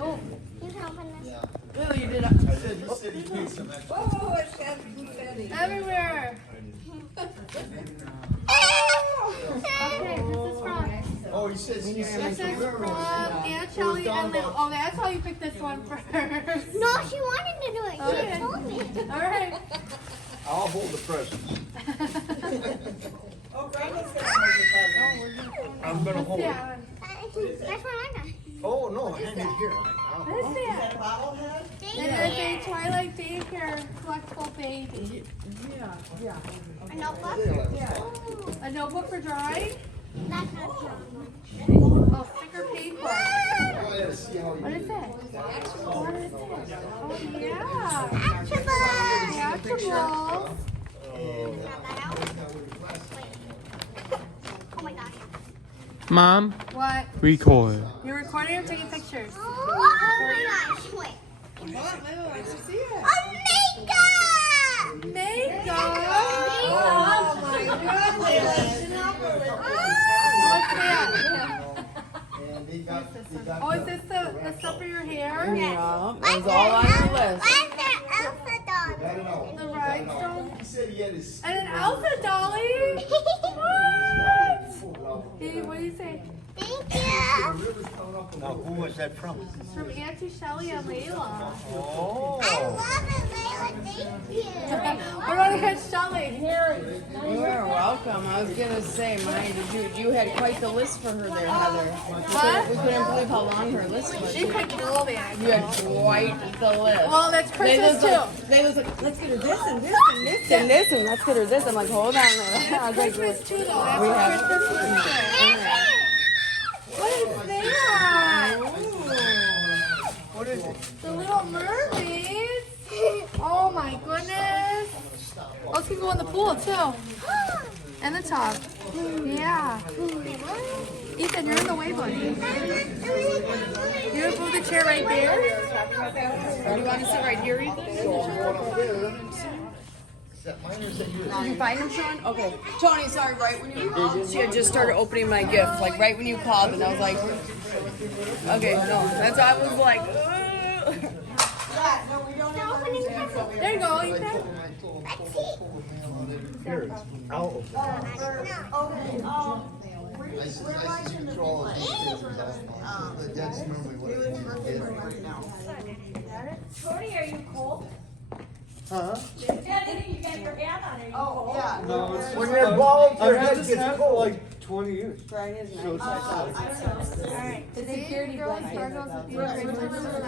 Oh, you can open this. Well, you did. Oh, it's got confetti. Everywhere. Okay, this is from. Oh, he says This is from Aunt Shelly and Lil. Oh, that's how you picked this one first. No, she wanted to do it. Okay. She told me. All right. I'll hold the presents. Oh, Grandma's gonna hold the present. I'm gonna hold it. Yeah. That's what I got. Oh, no, hang it here. What is Is that? that a bobblehead? It is a Twilight Daycare collectible baby. A notebook? A notebook for drawing. That's not drawing. Oh, sticker paper. Oh, yeah, see how What you is it? What is it? Oh, yeah. Actionable! Actual. Oh my gosh. Mom, What? record. You're recording or taking pictures? Oh my gosh. Wait. Come on, Lou, I should see it. A makeup! Makeup. Oh my goodness. What's that? And they got Oh, is this the stuff for your hair? Yeah, it was all on your list. Where's the Elsa doll? The rhinestone? He said he had his. And an Elsa dolly? What? Hey, what do you say? Thank you. Now, who was that from? From Auntie Shelly and Layla. Oh. I love it, Layla. Thank you. What about Aunt Shelly? You are welcome. I was gonna say, mine. You had quite the list for her there, Heather. What? We couldn't believe how long her list was. She could kill that. You had quite the list. Well, that's Christmas too. They was like, let's get her this and this and this and this and let's get her this. I'm like, hold on. I was like, Christmas too, though. That's We what have- Christmas is. What is that? What is it? The Little Mermaids. Oh my goodness. Those can go in the pool too. And the tub. Yeah. Ethan, you're in the way, buddy. You want to move the chair right there? do you want to sit right here, Ethan? Is that mine or is that yours? Did you find him, Sean? Okay. Tony, sorry, right when you called, she had just started opening my gift. Like, right when you called, and I was like, okay, no. That's why I was like, ugh. No, we don't have Opening presents. There you go, Ethan. Let's see. Here, I'll open it. Okay, I said you throw all the pictures out. But that's normally what I do. right now. Tony, are you cold? Huh? Yeah, you got your hand on it. Oh, yeah. When you're bald, your I've head had this gets hat for cold. like 20 years. Brian is nice. So it's like, All right. Today, girls, struggles with the